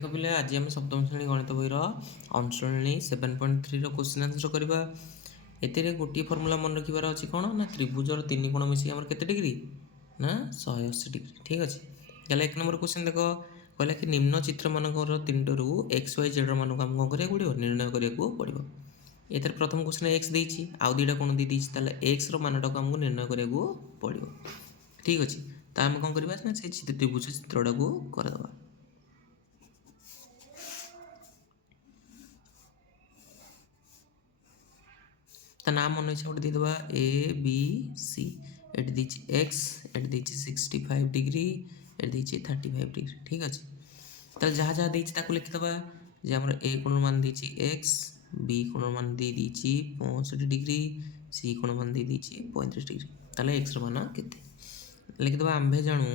ଦେଖ ପିଲା ଆଜି ଆମେ ସପ୍ତମ ଶ୍ରେଣୀ ଗଣିତ ବହିର ଅନୁଶୀଳନୀ 7.3 କ୍ୱେଶ୍ଚିନ୍ ଆନ୍ସର କରିବା। ଏଥିରେ ଗୋଟିଏ ଫର୍ମୁଲା ମନେ ରଖିବାର ଅଛି କ'ଣ ନା ତ୍ରିଭୁଜର ତିନି କୋଣ ମିଶିକି ଆମର କେତେ ଡିଗ୍ରୀ ନା 180 ଡିଗ୍ରୀ। ଠିକ୍ ଅଛି। ତାହେଲେ 1 ନମ୍ବର କ୍ୱେଶ୍ଚିନ୍ ଦେଖ କହିଲା କି ନିମ୍ନ ଚିତ୍ରମାନଙ୍କର ତିନିଟାରୁ ଏକ୍ସ ୱାଇ ଜେଡ଼୍ର ମାନଙ୍କୁ ଆମକୁ କ'ଣ କରିବାକୁ ପଡ଼ିବ ନିର୍ଣ୍ଣୟ କରିବାକୁ ପଡ଼ିବ। ଏଥିରେ ପ୍ରଥମ କ୍ୱେଶ୍ଚିନ୍ ଏକ୍ସ ଦେଇଛି ଆଉ ଦୁଇଟା କୋଣ ଦେଇଛି ତାହେଲେ ଏକ୍ସର ମାନଟାକୁ ଆମକୁ ନିର୍ଣ୍ଣୟ କରିବାକୁ ପଡ଼ିବ। ଠିକ୍ ଅଛି। ତ ଆମେ କ'ଣ କରିବା ନା ସେ ତ୍ରିଭୁଜ ଚିତ୍ରଟାକୁ କରିଦେବା। ତା ନାଁ ମନେ ଇଚ୍ଛା ଗୋଟେ ଦେଇଦେବା ଏ ବି ସି। ଏଠି ଦେଇଛି ଏକ୍ସ, ଏଠି ଦେଇଛି 65 ଡିଗ୍ରୀ, ଏଠି ଦେଇଛି 35 ଡିଗ୍ରୀ। ଠିକ୍ ଅଛି। ତାହେଲେ ଯାହା ଯାହା ଦେଇଛି ତାକୁ ଲେଖିଦେବା ଯେ ଆମର ଏ କୋଣର ମାନ ଦେଇଛି ଏକ୍ସ, ବି କୋଣର ମାନ ଦେଇଛି 65 ଡିଗ୍ରୀ, ସି କୋଣ ମାନ ଦେଇଛି 35 ଡିଗ୍ରୀ। ତାହେଲେ ଏକ୍ସର ମାନ କେତେ ଲେଖିଦେବା। ଆମ୍ଭେ ଜାଣୁ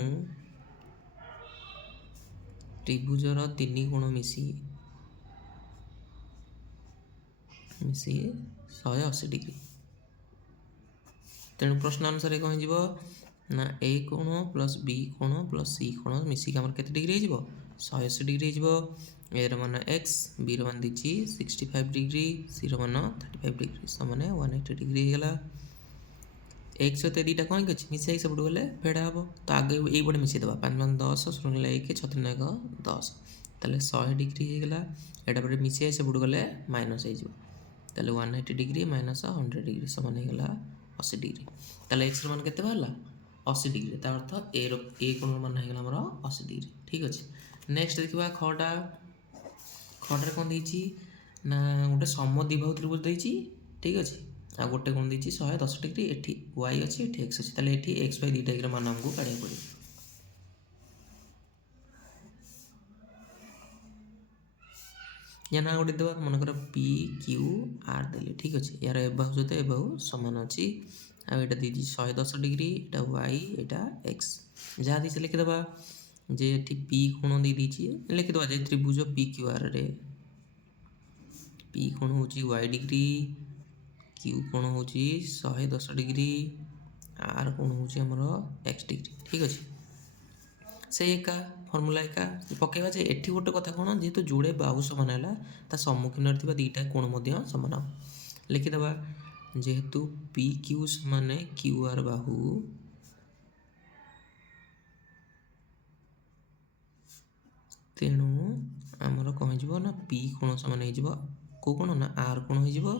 ତ୍ରିଭୁଜର ତିନି କୋଣ ମିଶି 180 ଡିଗ୍ରୀ। ତେଣୁ ପ୍ରଶ୍ନ ଅନୁସାରେ କ'ଣ ହେଇଯିବ ନା ଏ କୋଣ ପ୍ଲସ୍ ବି କୋଣ ପ୍ଲସ୍ ସି କୋଣ ମିଶିକି ଆମର କେତେ ଡିଗ୍ରୀ ହେଇଯିବ 180 ଡିଗ୍ରୀ ହେଇଯିବ। ଏର ମାନ ଏକ୍ସ, ବିର ମାନ ଦେଇଛି 65 ଡିଗ୍ରୀ, ସିର ମାନ 35 ଡିଗ୍ରୀ ସମାନେ 180 ଡିଗ୍ରୀ ହେଇଗଲା। ଏକ୍ସ ସହିତ ଦୁଇଟା କ'ଣ ଅଛି ମିଶାଇ ସବୁଠୁ ଗଲେ ଫେଡ଼ା ହେବ। ତ ଆগে ଏଇପଟେ ମିଶାଇଦେବା 5 5 10 0 1 6 3 1 10। ତାହେଲେ 100 ଡିଗ୍ରୀ ହେଇଗଲା। ଏଇଟା ପରେ ମିଶାଇ ସେପଟୁ ଗଲେ ମାଇନସ୍ ହେଇଯିବ। ତାହେଲେ 180 ଡିଗ୍ରୀ ମାଇନସ୍ 100 ଡିଗ୍ରୀ ସମାନ ହେଇଗଲା 80 ଡିଗ୍ରୀ। ତାହେଲେ ଏକ୍ସର ମାନ କେତେ ବାହାରିଲା 80 ଡିଗ୍ରୀ। ତା ଅର୍ଥ ଏ କୋଣର ମାନ ହେଇଗଲା ଆମର 80 ଡିଗ୍ରୀ। ଠିକ୍ ଅଛି। ନେକ୍ସଟ ଦେଖିବା ଖଟାରେ କ'ଣ ଦେଇଛି ନା ଗୋଟେ ସମଦ୍ୱିବାହୁ ତ୍ରିଭୁଜ ଦେଇଛି। ଠିକ୍ ଅଛି। ଆଉ ଗୋଟେ କ'ଣ ଦେଇଛି 110 ଡିଗ୍ରୀ। ଏଠି ୱାଇ ଅଛି, ଏଠି ଏକ୍ସ ଅଛି। ତାହେଲେ ଏଠି ଏକ୍ସ ୱାଇ ଦୁଇଟା ମାନ ଆମକୁ କାଢ଼ିବାକୁ ପଡ଼ିବ। या ना गोटे देवा मनकर पी क्यू आर देले। ठीक अच्छे। यार ए बाहु सहित ए बाहु समान अच्छी। आटा दी 110 डिग्री, एटा वाई, एटा एक्स। जहाँ दी से लिखिदेवा जे एटी पी कोण दे दीची लिखिदेवा जे त्रिभुज पी क्यू आर रे पी कोण होची वाई डिग्री, क्यू कोण होची 110 डिग्री, आर कोण होची हमरो एक्स डिग्री। ठीक अच्छे। से एका फर्मुला एका पकेवा जे एठी गोटे कथा कोण जेहेतु जोड़े बाहु समान है ता सम्मुखीन दुईटा कोण समान लिखिदेवा जेहेतु पी क्यू समान क्यू आर बाहु तेणु आमर कौन हो ना पी कोण समान हो कौ कोण ना आर कोण हो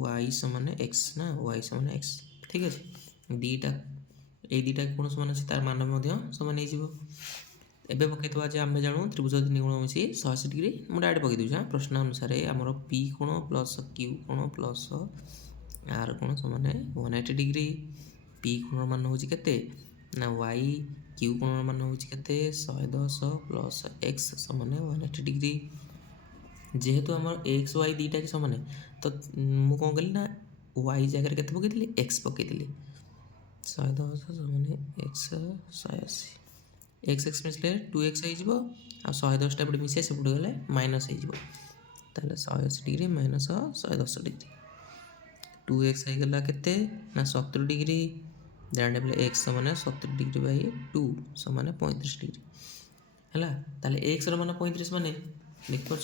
वाई समान एक्स ना वाई समान एक्स। ठीक अच्छे। दीटा दुईटा कोण समान अच्छे तार मान समान हो। एबे पकईदवा जे आम जानू त्रिभुज तीन कोण मिसी 180 डिग्री। मुझे डायरेक्ट पकई दूसरा प्रश्न अनुसार आमर पी कोण प्लस क्यू कोण प्लस आर कोण समान 180 डिग्री। पी कोण मान हो ना वाई, क्यू कोण मान हो 110 प्लस एक्स समान 180 डिग्री। जेहेतु आम एक्स वाई दुईटा समान तो मुझे कौन कली ना वाई जगह के पकई एक्स पकई 110 समान एक्स 180 एक्स एक्स मिसले 2x हो 110 टा मिसे से गले माइनस हो 180 डिग्री माइनस 110 डिग्री 2x होगा के 70 डिग्री। जाने एक्स समान 70 डिग्री बाई 2 समान 35 डिग्री है। ताले एक्स मान 35 मान देखिपार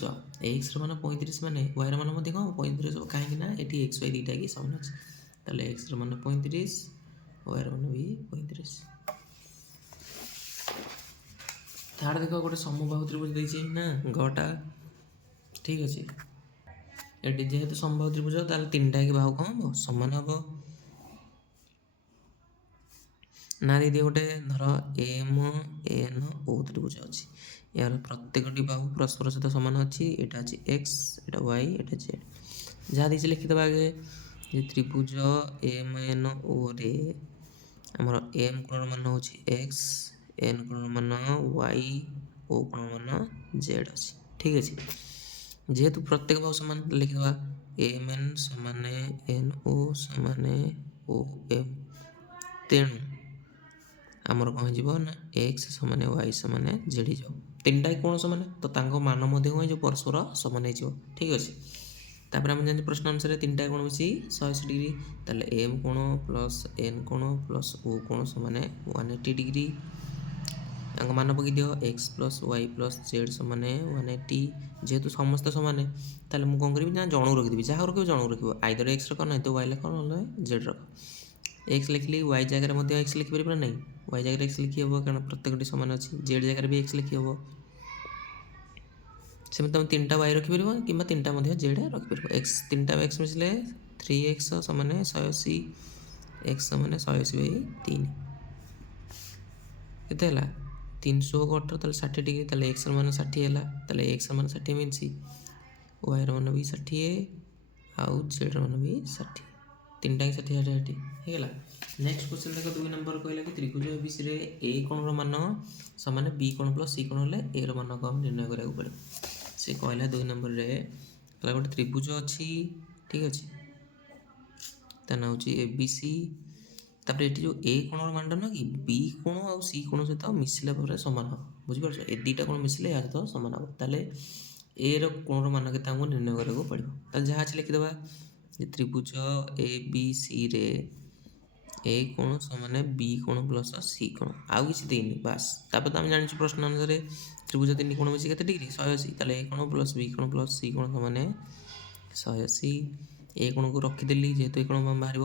एक्स मान 35 मान वाई मान कौन 35 कहीं ये एक्स वाई दुईटा कि समान अच्छे। ताले एक्स मान 35 वाई मान भी 35। थार्ड देख गोटे समबाहु त्रिभुज देती ना गटा। ठीक अच्छे। ये जेहेतु समबाहु त्रिभुज ताल तीन टा बाहु कौन हम समान हम ना दीदी गोटे धर एम एन ओ त्रिभुज अच्छी यार प्रत्येक बाहु परस्पर सहित समान अच्छी। यहाँ अच्छी एक्स, एटा वाई, एटा जेड। जहाँ दी लिखिदेवा आगे त्रिभुज एम एन ओ रे आमर एम कोण मान हो एक्स, एन कोण मान वाई, ओ कोण मान जेड अच्छी। ठीक अच्छे। जेहेतु प्रत्येक बाहु समान लिखिदेवा एम एन समान एन ओ समान ओ एम। तेणु आमर कौन हो ना एक्स समान वाई समान जेड हो तीन टा कोण समान तो मान जो परस्पर समान हो। ठीक अच्छे। तापर आम जान प्रश्न अनुसार तीन टा कोण मिसी 180 डिग्री। ताले एम कोण प्लस एन कोण प्लस ओ कोण समान 180 डिग्री। ତାଙ୍କ ମାନ ପକାଇ ଦିଅ x plus Y plus Z ସମାନେ 180 ଯେହେତୁ ସମସ୍ତେ ସମାନେ ତାହେଲେ ମୁଁ କ'ଣ କରିବି ନା ଜଣକୁ ରଖିଦେବି ଯାହାକୁ ରଖିବ ଜଣକୁ ରଖିବ ଆଇଦର x ରଖ ନାହିଁ ତ y ଲେଖ ନହେଲେ z ରଖ x ଲେଖିଲି y ଜାଗାରେ ମଧ୍ୟ x ଲେଖିପାରିବ ନା ନାହିଁ y ଜାଗାରେ x ଲେଖି ହେବ କାରଣ ପ୍ରତ୍ୟେକଟି ସମାନ ଅଛି z ଜାଗାରେ ବି x ଲେଖି ହେବ ସେମିତି ତୁମେ 3ଟା y ରଖିପାରିବ କିମ୍ବା 3ଟା ମଧ୍ୟ z ରଖିପାରିବ x 3ଟା x ମିଶିଲେ 3x ସମାନେ 180 x ସମାନେ 180/3 କେତେ ହେଲା 318 ତାହେଲେ 60 डिग्री ताले x मान 60 है ताले x मान 60 मीन्स y मान भी 60 आउ z मान भी 60 तीनटा 60 60 हेला नेक्स्ट क्वेश्चन देखो 2 नंबर कहला कि त्रिभुज एबीसी रे a कोण रो मान समान b कोण प्लस c कोण होले a रो मान को हम निर्णय करिया पड़े से कहला 2 नंबर रे कहला गोटे त्रिभुज अछि ठीक अछि ता ना होची एबीसी तापर ये जो ए कोण मान ना कि बी कोण और सी कोण सहित मिसला पर समान हम बुझिपारछ ए दुटा कोण मिसले या तो समान हम ताले ए रो कोण मान के तामो निर्णय करको पड़िबो ताले जहा छ लिखि देबा जे त्रिभुज ए बी सी रे ए कोण समान बी कोण प्लस सी कोण आउ किछि देनी बस तापर त हम जानि छ प्रश्न अनुसार त्रिभुज तीन कोण मिसी केते डिग्री 180 ताले ए कोण प्लस बी कोण प्लस सी कोण समान 180 ए कोण को रखिदेली जेहेतु ए कोण बाहर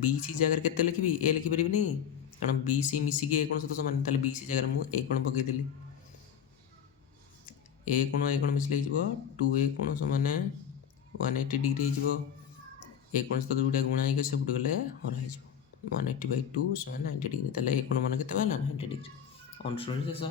बी सी जगह केते लिखिबी ए लिखिपारि नहीं कारण बी सी मिसिकी ए कोण सहित समान ताले बी सी जगह मु ए कोण पकईदेली ए कोण मिसले हो 2a कोण समान 180 डिग्री हो ए कोण सहित दुटा गुणा होकर सेपट गले हर हो 180/2 समान 90 डिग्री ताले ए कोण मान केते बाला 90 डिग्री अनुसरण शेष।